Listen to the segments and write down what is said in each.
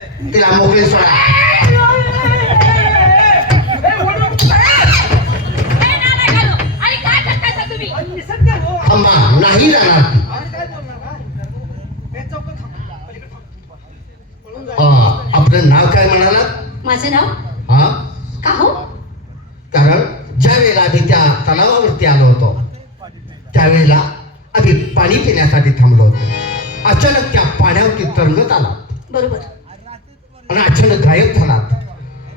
तिला मोकळी सोडा. अम्मा नाही जाणार. आपलं नाव काय म्हणाला? माझं नाव? हा का हो? कारण ज्या वेळेला आम्ही त्या तलावावरती आलो होतो त्यावेळेला आम्ही पाणी पिण्यासाठी थांबलो होतो. अचानक त्या पाण्यावरती तरंगत आला बरोबर आणि अचानक गायब झाला.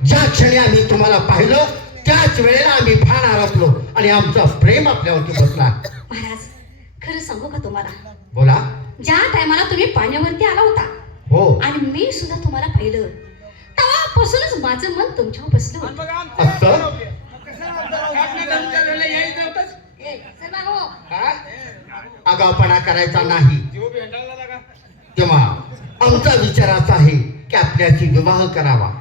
ज्या क्षणी आम्ही तुम्हाला पाहिलं त्याच वेळेला आम्ही भान हरपलो आणि आमचं प्रेम आपल्यावरती बसला. महाराज खरं सांगू का तुम्हाला? बोला. ज्या टायमाला तुम्ही पाण्यावरती आला होता हो आणि मी सुद्धा तुम्हाला पाहिलं तेव्हापासूनच माझं मन तुमच्यावर बसलं. असं आगाऊपणा करायचा नाही. तेव्हा आमचा विचार असा आहे की आपल्याशी विवाह करावा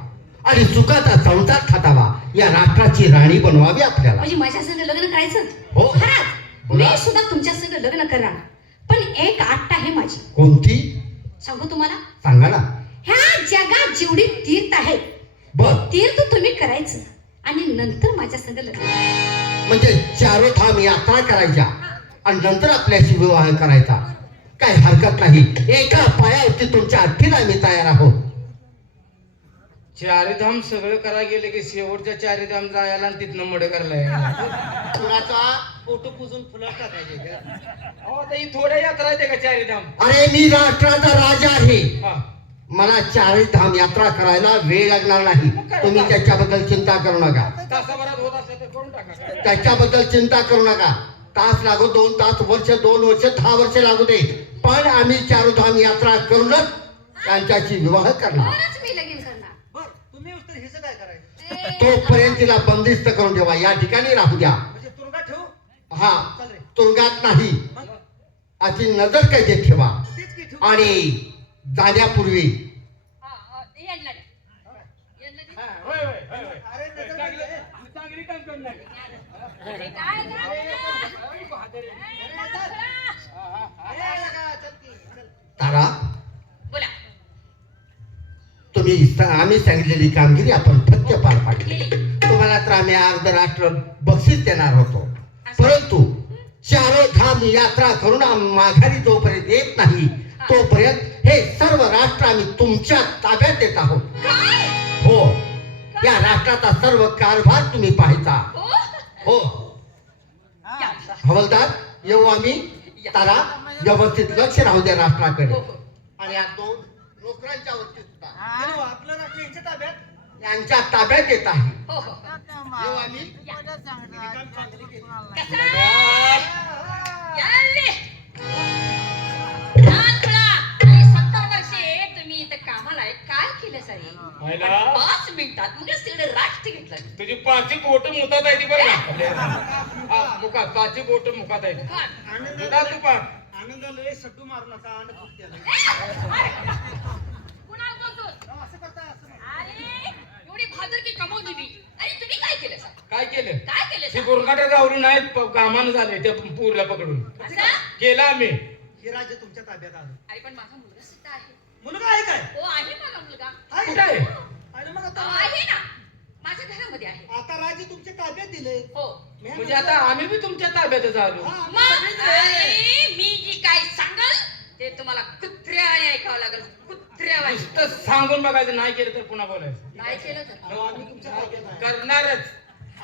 आणि सुखाचा संसार थाटावा, या राष्ट्राची राणी बनवावी आपल्याला. म्हणजे माझ्या संग लग्न करायचं? हो. महाराज मी सुद्धा तुमच्या संग लग्न करणार, पण एक अट आहे माझी. कोणती? सांगू तुम्हाला? सांगा ना. ह्या जगात जेवढी तीर्थ आहेत बर तीर्थ तुम्ही करायचं आणि नंतर माझ्या संग लग्न. म्हणजे चारोधाम यात्रा करायच्या आणि नंतर आपल्याशी विवाह करायचा. काय हरकत नाही. एका पायावरती तुमच्या अर्थीला आम्ही तयार आहोत. चारिधाम सगळं करायला गेले की शेवटच्या चारिधाम जायला आणि तिथनं मड करायला कुणाचा फोटो पुजून फुलं टाकायचे का? अहो आता ही थोड्या यात्रा येते का चारिधाम? अरे मी राष्ट्राचा राजा आहे. हा मला चारिधाम यात्रा करायला वेळ लागणार नाही. तुम्ही त्याच्याबद्दल चिंता करू नका. तासाभरात होत असलं तर करून टाका. त्याच्याबद्दल चिंता करू नका. तास लागो, 2 तास, वर्ष, 2 वर्ष, 10 वर्ष लागू दे, पण आम्ही चारुधाम यात्रा करूनच त्यांच्याशी विवाह करणार. तरच मी लगीन करणार. बर तुम्ही उत्तर हिचं काय करायचं? तोपर्यंत तिला बंदिस्त करून ठेवा. या ठिकाणी राहू द्या. म्हणजे तुरुंगात ठेवू? हा, चल रे. तुरुंगात नाही, मग अशी नजर कैदेत ठेवा. तेच की ठेवू. आणि जाण्यापूर्वी हा, होय, होय, होय, होय. अरे नजर चांगली लागली. चांगली काम करणार. अरे चल. अरे लगा, चल की, चल. तारा, बोला. आम्ही सांगितलेली कामगिरी आपण फक्त पार पाडली. केली. तुम्हाला तर आम्ही अर्ध राष्ट्र बक्षीस देणार होतो, परंतु चारोधाम यात्रा करून माघारी जोपर्यंत येत नाही तोपर्यंत हे सर्व राष्ट्र आम्ही तुमच्या ताब्यात देत आहोत. काय? हो, या राष्ट्राचा सर्व कारभार तुम्ही पाहायचा. हो? हो हवलदार, येऊ आम्ही. तारा, व्यवस्थित लक्ष राहू द्या राष्ट्राकडे. हो, हो. आणि या 2 नोकरांच्या वरती सुद्धा जणू आपलं राष्ट्र यांच्या ताब्यात. यांच्या ताब्यात येत आहे. हो, हो. येऊ आम्ही. कसा? याले. लहान मुला, आणि 70 वर्षे तुम्ही इथं कामाला आहे. काय केलं सारी? पाहिला? 5 मिनिटात मगच तिकडे राष्ट्र घेतलं. तुझी 5 बोट मुखात आहे ती बरं का? हा, मुखात 5 बोट मुखात आहे. आनंद दुधात तुपात. आनंद लय सट्टू मारू नका आणि फुटत्याला. कुणाला बोलतोस? असं करताय असं नाही. अरे एवढी भादरकी कमवली मी, आणि तुम्ही काय केलं सर? काय केलं? काय केलं ते सर? गुरगाट्या गावरून नाहीत, कामानं झाले त्या पूरला पकडून. असं? केला आम्ही. हे राज्य तुमच्या ताब्यात आलं. अरे पण माझा मुलगा सुद्धा आहे. मुलगा आहे काय? हो आहे माझा मुलगा. आहे? कुठं आहे? आणि मग आता आहे ना, माझ्या घरामध्ये आहे. आता राज्य तुमच्या ताब्यात दिले. हो. म्हणजे आता आम्ही बी तुमच्या ताब्यातच आलो. मग अरे मी जी काय सांगल ते तुम्हाला कुत्र्यावाने ऐकावं लागेल. कुत्र्यावाने. नुसतं सांगून बघायचं, नाही केलं तर पुन्हा बोलायचं. नाही केलं तर आम्ही तुमच्या ताब्यात आहे. करणारच.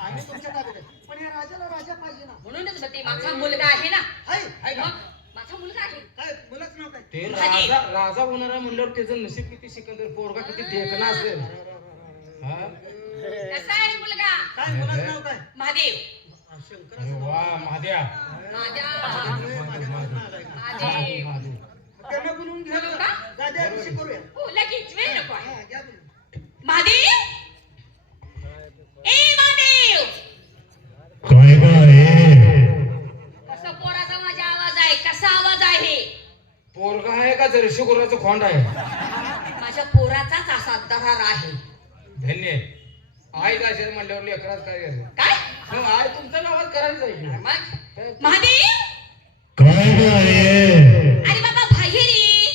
आम्ही तुमच्या ताब्यात आहे. पण या राजाला राजा पाहिजे ना. म्हणूनच ते माझा मुलगा आहे ना. आहे? आहे का? मग माझा मुलगा आहे. काय मुलाच नाव काय? ते भाजी. राजा होणारा म्हणल्यावर त्याचं नशीब किती सिकंदर, पोरगा किती देखणा असेल. हा? कसा आहे मुलगा? काय मुलाचं नाव काय? महादेव. शंकराचं नाव. वा महाद्या. माझ्या महादेवाचं नाव आहे का? महादेव. त्यांना बोलवून घ्या बोलवू का? गाद्या अभिषेक करूया. हो लगेच वेळ नको आहे. हा, घ्या बोलवून. महादेव, ए महादेव. काय कसा पोराचा माझा आवाज आहे? कसा आवाज आहे? पोरगा आहे का जर्शी गुराचं खोंड आहे? माझ्या पोराचाच असा दरार आहे. धन्य आहे. आई जाशील म्हणल्यावर लेकराच काय करायचं? काय? मग आई तुमच्या गावात करायचं आहे की? मग महादेव. काय अरे बाबा बाहेर ये.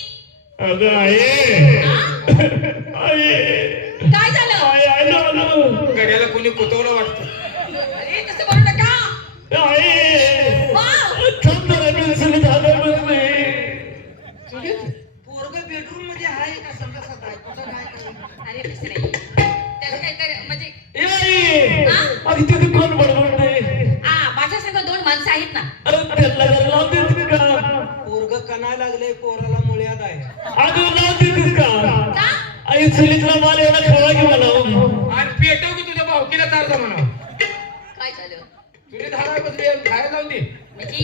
अगं आहे हा? काय झालं? गड्याला कोणी कुतवलं वाटतं. अरे तसं बोलू नका. वाव. पोरग बेडरूम मध्ये आहे का समजा सध्या कुठं काय काय अरे तसं नाही. त्याचं काहीतरी म्हणजे माझ्या संग 2 माणसं आहेत ना. पोरग कणायला लागले पोराला मुळ्यात आहे का? आणि पेटव की तुझ्या भावकीला चालतं म्हणा. काय झालं? तुझी धारा बसली खायला लावून दे. म्हणजे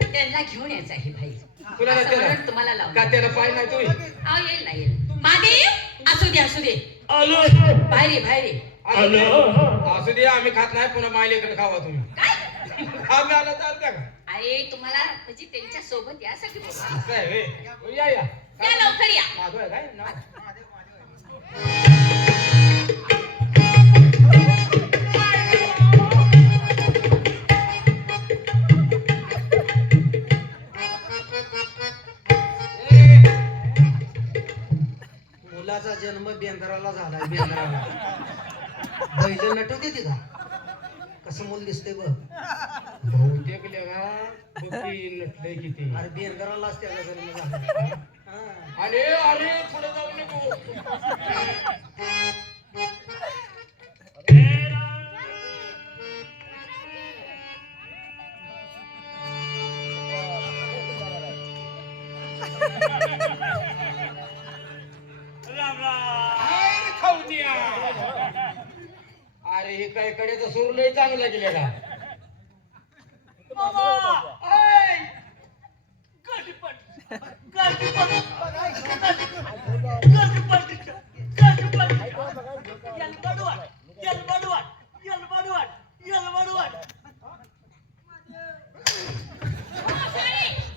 त्यांना घेऊन यायचं आहे भाई. तुला असं त्याला म्हणून तुम्हाला लावलं. का त्याला पाय नाही तुम्ही अहो येईल ना येईल. महादेव असू दे असू दे. बाहेर ये बाहेर ये. असू दे आम्ही खात नाही पुन्हा मायलेकडे खावा तुम्ही. काय? आम्ही आला चालतं का अरे तुम्हाला म्हणजे त्यांच्या सोबत यासाठी बोलवलं. असं आहे व्हय. या या या लवकर या. माधव आहे काय नाव? मुलाचा जन्म बेंद्राला झालाय बेंद्राला बैल नटवते ती का कसं मूल दिसतंय बघ बहुतेक लेगा बघी नटलंय किती. अरे बेंद्रालाच त्याचा जन्म झाला हा. अरे अरे पुढे जाऊ नको. खाऊ द्या. अरे हे काय कडेचा सूर लय चांगला गेलेला.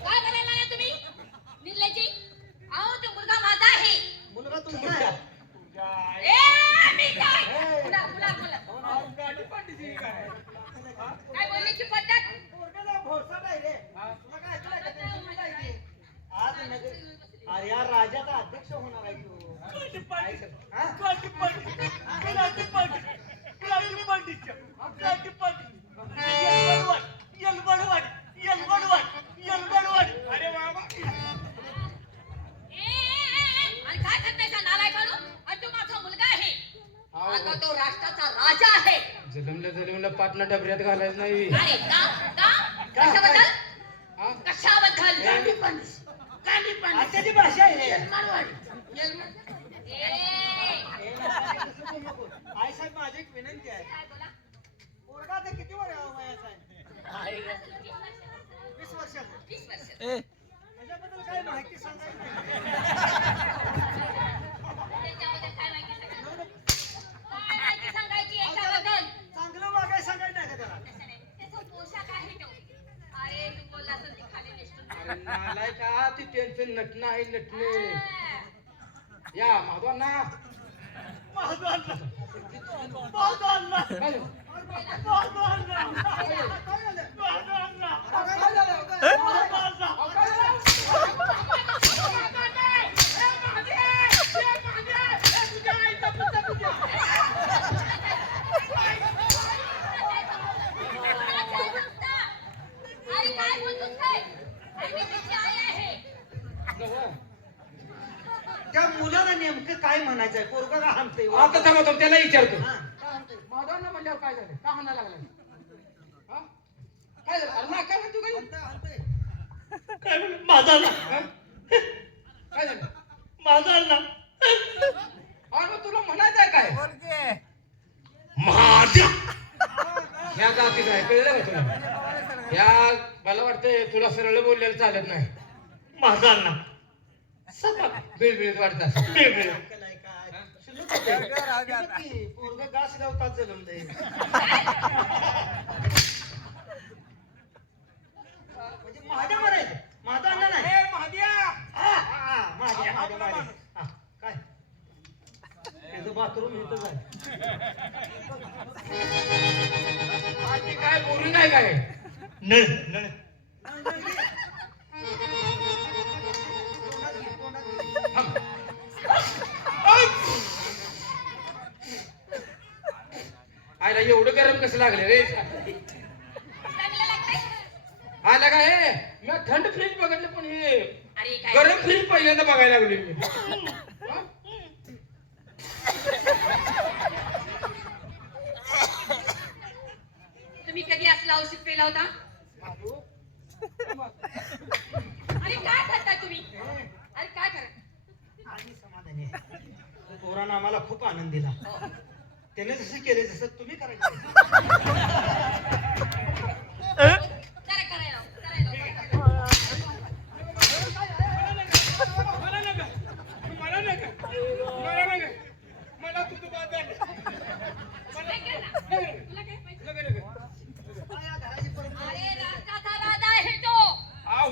काय करायला लागला तुम्ही? निर्लज्जी. अहो तो मुलगा माझा आहे. मुलगा तुमचा आहे. ए मी काय? मुला. काय बोलण्याची पद्धत? पोरगाला भोसड आहे रे. तुला काय ऐकलंय का ते? तुला आहे ते. आज नगर अरे या राजाचा अध्यक्ष होणार आहे तू अरे बाबा आणि काय करताय का नालायकांनो? आणि तो माझा मुलगा आहे. आता तो राष्ट्राचा राजा आहे. जलमलं पाटणा डबऱ्यात घालायचं नाही. अरे का? कशाबद्दल? हा? कशाबद्दल? त्याची भाषा आहे रे ए, आई साहेब माझी एक विनंती आहे काय बोला? पोरगा ते किती वयाचा आहे 20 वर्षाचा 20 वर्ष. त्याच्याबद्दल काय माहिती सांगायची त्याच्याबद्दल काय माहिती सांगा? काय माहिती सांगायची याच्याबद्दल? चांगलं वागाय सांगायचं नाही का त्याला तसं नाही. त्याचा पोशाख आहे तो. अरे तू बोलला असं ते खाली नेसतो. अरे नालाय का ती त्यांचं नटणं आहे नटणे. या माधवांना काय झालं? अरे काय बोलतोस काय? मी तिची आई आहे. त्या मुलाला नेमकं काय म्हणायचंय पोरगा का हाणतंय आता थांबा तो त्याला विचारतो. हा. माधवांना म्हणल्यावर काय झालं? का म्हणा लागला? हा? काय झालं? अरे ना काय म्हणतो काही? काय म्हणलं? माझा ना हा? काय झालं? माझा ना अरे मग तुला म्हणायचंय काय? माझ्या ह्या जातीत आहे कळलं का तुला? या मला वाटतंय तुला सरळ बोललेलं चालत नाही. माझा ना बिळबिळीत वाटत असं. वेगळं काय काय शिल्लक होते. पोरगा घास गावतात जलमलंय म्हणजे माझ्या म्हणायचं माझा अण्णा नाही ए, महाद्या! माझ्या काय त्याचं बाथरूम इथंच आहे आधी काय बोलू नाही काय? नळ नळ थांब. आयला एवढं गरम कसं लागले रे चांगलं लागतंय? आयला काय हे मी थंड फ्रीज बघितलं पण हे अरे काय गरम फ्रीज पहिल्यांदा बघायला लागले मी हा? तुम्ही कधी असला औषध पेला होता? माधू, अरे काय करताय तुम्ही? अरे काय करा? आम्ही समाधानी आहे. पोरानं आम्हाला खूप आनंद दिला. त्याने जसं केले जसं तुम्ही करायचं. करा करायला करायला. मला नका मला नका मला नका मला तुझं बाद झालं काय करणार? तुला काय पाहिजे? नका नका अरे राष्ट्राचा राजा आहे तो.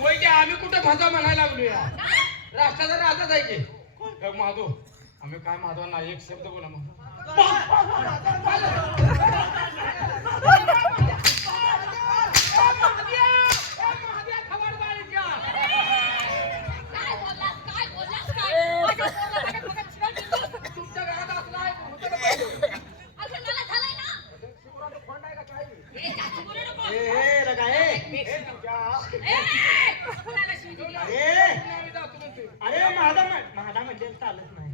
होय की आम्ही कुठं भाजा म्हणायला लागलो या काय? राष्ट्राचा राजाच आहे की माधव आम्ही काय माधवांना एक शब्द बोला मग काय बोललास? काय बोललास काय? माझ्या पोराला बघा चिकन दिलं. तुमच्या घरात असला आहे, होतं का पाहिजे? असं मला झालंय ना. शिवराचं खोंड आहे का काय? हे जास्त बोलू नको. लगा ए. हे तुमच्या कोणाला शिवी दिली? आम्ही जातो म्हणतोय. अरे महादा म्हणजे चालत नाही.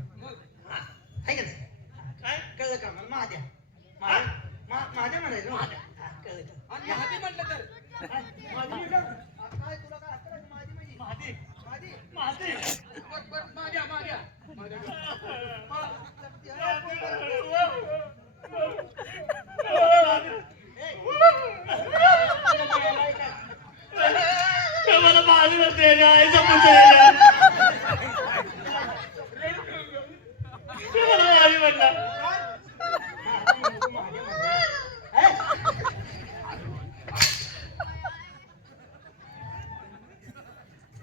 आहे का नाही? काय कळलं का मला? महाद्या महाद्या म्हणायचं ना? हा, कळलं का? आणि हाती म्हटलं तर काय? महादी म्हटलं? काय तुला काय अक्कल आहे? महादी म्हणजे? महादी? बरं, माझ्या माझ्या मला मारू नसते आईचा पुसायला मला मारी म्हणला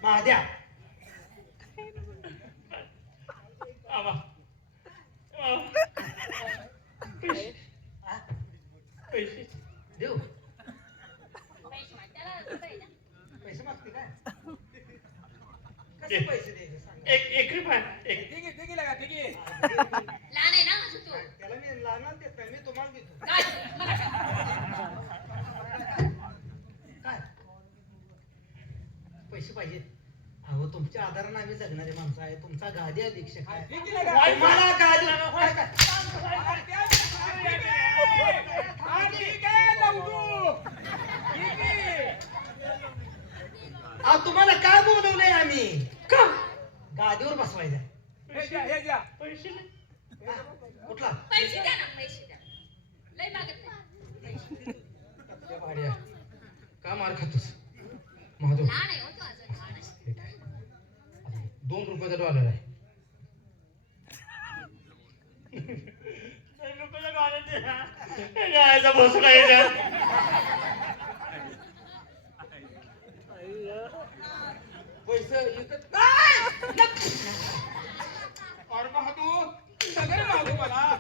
महाद्या आवा पैसे देऊ पैसे माग. त्याला रुपये द्या. पैसे मागते काय? कसे पैसे द्यायचे सांग? एक रुपया एक ठीक आहे ठीक आहे लगा ठीक आहे लहान आहे ना माझं तू. त्याला मी लहान देत नाही, मी तुम्हाला देतो. काय? मला काय? काय पैसे पाहिजेत? अहो तुमच्या आधारानं आम्ही जगणारे माणसं आहे. तुमचा गादी अधीक्षक आहे. ठीक आहे लगा तुम्हाला गादी काय काय? ठीक आहे लवडू ठीक आहे अहो तुम्हाला काय बोलवलंय आम्ही? का गादीवर बसवायचं आहे. हे घ्या पैसे नाही. कुठला? पैसे द्या ना. पैसे द्या. लय मागत नाही. त्या भाड्या का मार खातोस माधव लहान आहे हो तू अजून. लहान आहे. ठीक आहे. $2 डॉलर आहे रुपयाला घालून दे आईचा भोसडा येणार पैसे इथं अरे माधू सगळे मागू मला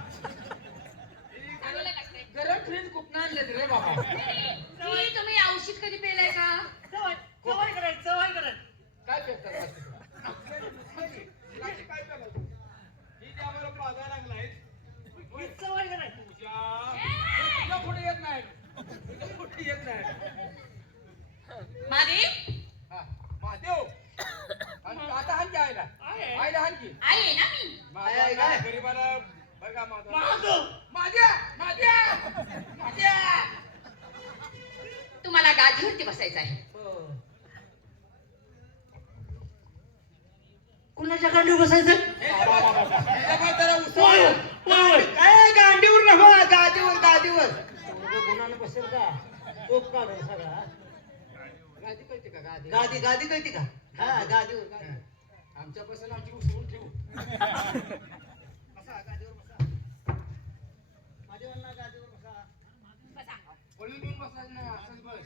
चांगलं लागतंय. गरम फ्रीज कुठं आणलेत रे बाबा की तुम्ही औषध कधी पेलाय का? चवाई करायचं काय पेटतात काय पेटतात ही जी आम्हाला पाजा लागलाय तुझ्या पुढे येत नाही तुझ्या पुढे येत नाही मादी हा, महादेव आणि आता हान की आईला आईला हान की आई आहे ना मी. माझ्या गरीबाला बघा माझा माधव माझ्या माझ्या माझ्या तुम्हाला गादीवरती बसायचं आहे. कुणाच्या गांडीवर बसायचं? जरा उसळ काय गांडीवर नव्ह, गादीवर गुणानं बसेल का? कोप काढून सगळा. गादी कळते का गादी गादी कळते का? हा गादीवर. आमच्यापासून आमची उसळून ठेवू बसा गादीवर बसा. माझ्यावरनं गादीवर बसा. बसा. पळून घेऊन बसायचं नाही असंच बस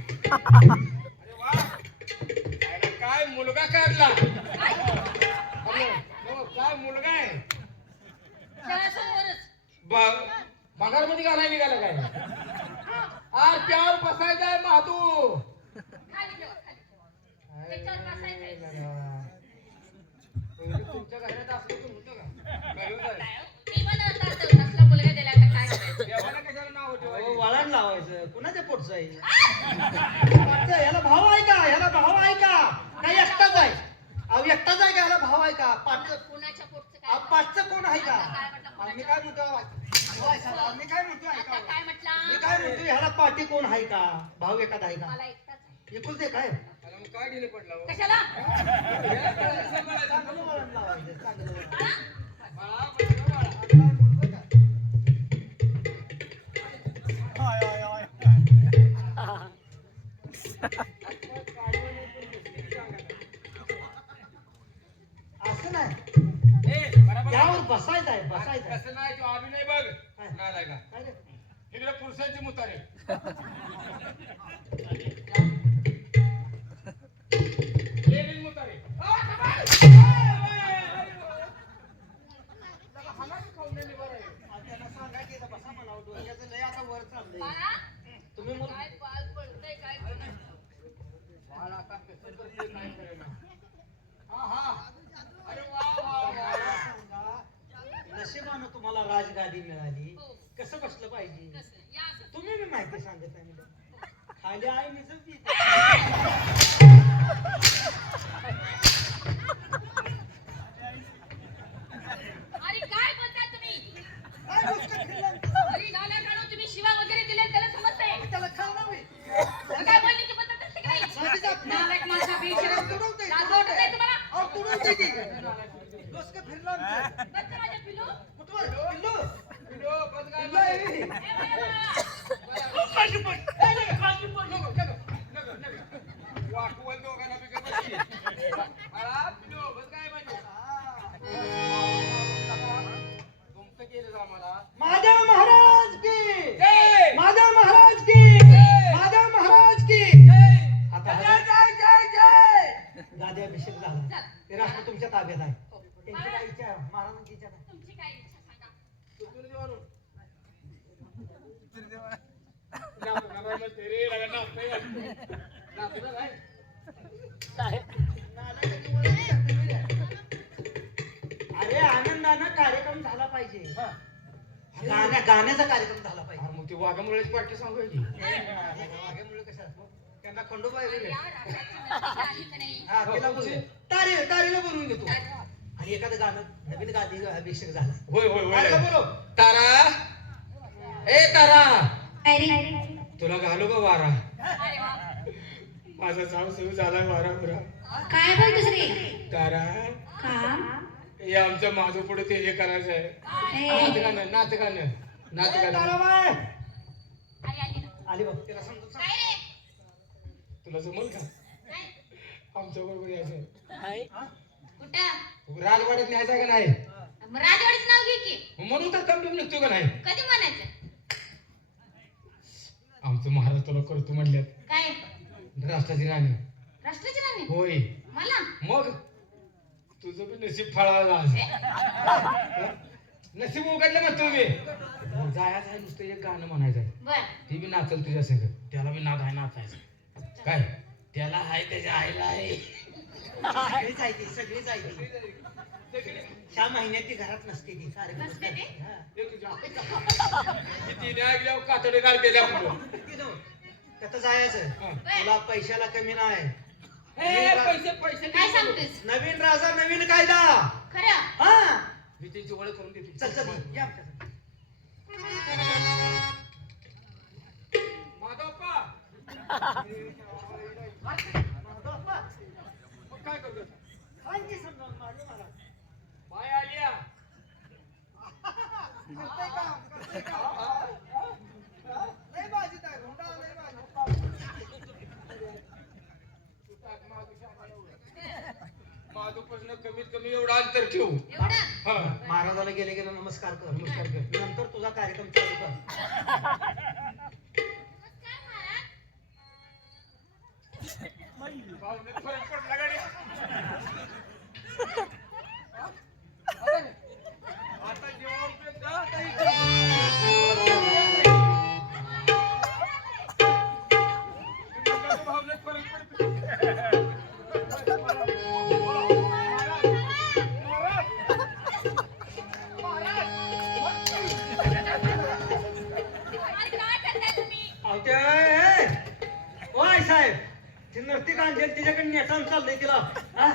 अरे वा अरे काय मुलगा काढला हो, काय मुलगा आहे त्यासमोरच. बघार मध्ये घालायला निघाला काय त्यावर बसायचंय महादू. खाली ठेवा, खाली ठेवा. त्याच्यावर बसायचंय. तुमच्या घरात असलं तर होतं का? घरात आहे. काय हो? मी म्हणत होतो, कसला मुलगा दिला आता काय करायचं? देवाला कशाला नाव ठेवायचं? अहो, वळण लावायचं कुणाच्या पोटचं आहे पोटचं, याला भाव आहे का याला भाव आहे का नाही एकटाच आहे अहो एकटाच आहे का याला भाव आहे का पाठ कुणाच्या पोटचं काय? अहो, पाठचं कोण आहे का आता काय म्हटलं आम्ही कुणाच्या? काय म्हणतो आम्ही काय म्हणतो आता ऐका काय मी म्हटलं? काय म्हणतो ह्याला पाठी कोण आहे का भाव एखादा आहे का मला एकटाच आहे. एकुलते काय अरे मग काय डिले पडला हो? कशाला? चांगलं वळण लावायचं चांगलं वळण. हा? बाळा, बाळा, बाळा. असं नाही ए, बरोबर. यावर बसायचं आहे बसायचं आहे. कसं नाही, तो अभिनय बघ. काय? नाही का? काय रे? इकडे पुरुषांची मुतारे. लेडीज मुतारे. त्यांना सांगा की इथं बसा म्हणावं, डोक्याचं लय आता वर चाललंय. बाळा, तुम्ही मुल- काय पाल पडतंय काय कोणाचं? बाळ आता कसं करतोय, काय करेना. हा, हा. अरे वा, वा, वा, वा. सांगा, नशिबानं तुम्हाला राजगादी मिळाली हो. कसं बसलं पाहिजे कसं? या असं. तुम्ही मी माहिती सांगत आहे म्हणजे. खाली आहे मी जर अरे काय बोलताय तुम्ही? काय गोष्ट फिरलं? अरे गाला काढून तुम्ही शिवा वगैरे दिले त्याला समजतंय? त्याला खाणं मी. मग काय बोलली की पद्धत असते का साधीच नाही? आपली. नालायक माणसा, बेशरम. तुडवतंय, लाज वाटत नाही तुम्हाला? अहो, तुडवतंय ती. डोसकं फिरलं आमचं. बघ तर माझ्या पिलू. कुठवर? पिल्लू? व्हिडिओ बंद काय पिल्लू बाई? आहे. ए बाळा. वाकवल दोघांना बिगत बसली. बाळा, व्हिडिओ बंद काय पाहिजे? तुमचं केलं आम्हाला. माझा महाराज की जय! माझा महाराज की जय! माझा महाराज की जय! आता जय, हा- जय, जय, जय! गाद्याभिषेक झाला ते राष्ट्र तुमच्या ताब्यात आहे त्यांची काय इच्छा आहे? महाराजांची इच्छा काय? तुमची काय इच्छा सांगा? तुझं देवानं. नाचणं नाही म्हणते रे, लगा नाचतंय वाटतं. नाचणं नाही. नालायकाची ओळख करते मी रे. अरे आनंदानं कार्यक्रम झाला पाहिजे हा. गाण्याचा कार्यक्रम झाला पाहिजे अरे मग ती वाघामुरळीची पार्टी सांगायची. वाघ्यामुळे कसं असतं? त्यांना खंडोबा आहे अरे वेगळे. या रागाची नदी आहे का नाही? हा तिला बोलू तारीला बोलवून घेतो आणि एखादं गाणं नवीन गादी अभिषेक झाला होय होय तारीला होय. बोलव तारा, ए तारा, अरे तुला घालू का वारा? वा. माझा जाम सुरू झाला वारा पुरा. काय बोलतोस रे? तारा, काम? हे आमच्या माझं पुढे ते हे करायचं आहे. नाच गाणं, नाच गाणं, नाच गाणं. ताराबाई आली आली ना. आली बघ तिला समजून सांग. काय रे? तुला जमल का काय? आमच्या बरोबर यायचं? हा? कुठं? राजवाड्यात न्यायचं आहे का नाही? मग राजवाडीचं नाव घे की. म्हणून तर कमी निघतो का नाही? कधी म्हणायचं? आमचं महाराज तुला करतो म्हणल्यात. काय? राष्ट्राची राणी. राष्ट्राची राणी? होय. मला? मग तुझं बी नशीब फळावलं आज. नशीब उघडलं मग तुम्ही जायचं आहे नुसतं एक गाणं म्हणायचं आहे. बर. ती बी नाचल तुझ्या संग. त्याला बी नाद आहे नाचायचं. काय त्याला आहे त्याच्या आईला आहे. सगळीच आहे ती सगळीच आहे ती ह्या महिन्यात ती घरात नसते ती कार्यक्रम नसते ती? हा. हे तुझ्या तिने ऐकल्यावर कातडे काढते आपण. ती नव्ह. त्याचं जायचं हा. तुला पैशाला कमी नाही पैसे पैसे काय सांगतोस? नवीन राजा नवीन कायदा खरं? हा मी त्यांची ओळख करून देते. चल चल या आमच्याकडे. माधवप्पा बाप्पा, मग काय करतो? काय नाही समजावून मारलं मला. बाय आलिया. करतंय काम, करतंय काम. लय बाजीत आहे, हुंडा लय बाजीत. माधवपासून कमीत कमी एवढा अंतर ठेवू. एवढं? हा. महाराजाला गेले गेले नमस्कार कर नमस्कार कर. नंतर तुझा कार्यक्रम चालू कर नमस्कार महाराज. पाहुण्यात फरक पडला गाडी. आता जेवण पेट जा, आता इकडे. आणले तिच्याकडे नेटान चाललंय तिला हा?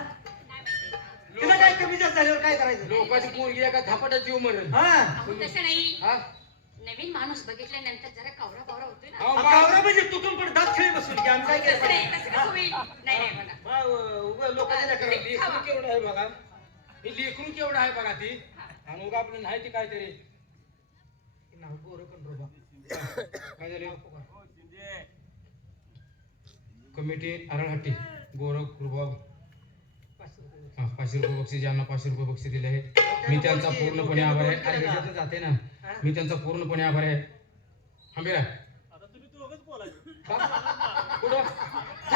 तिला काय कमी जास्त झाल्यावर काय करायचं लोकांची पोरगी एका धापाटा जीव मरण हा अहो तसं नाही हा? नवीन माणूस बघितल्यानंतर जरा कावरा बावरा होतोय ना अहो, कावरा म्हणजे तू पण दात खेळी बसून की आम्ही काय तसं नाही केलं तसं कसं होईल नाही नाही बघा लोकांच्या लेकराला लेकरू केवढं आहे बघा ही लेकरू केवढं आहे बघा ती आणि उगा आपलं नाही ती काहीतरी नाव गोरं कंट्रोबा काय झालं कमिटी अरळहट्टी गोरख रुबाब 500 रुपये बक्षीस ज्यांना 500 रुपये बक्षीस दिले आहे मी त्यांचा पूर्णपणे आभार आहे अरे ह्याच्यातनं जाते ना मी त्यांचा पूर्णपणे आभार आहे हंबीरा आता तुम्ही दोघंच बोलायचं कुठं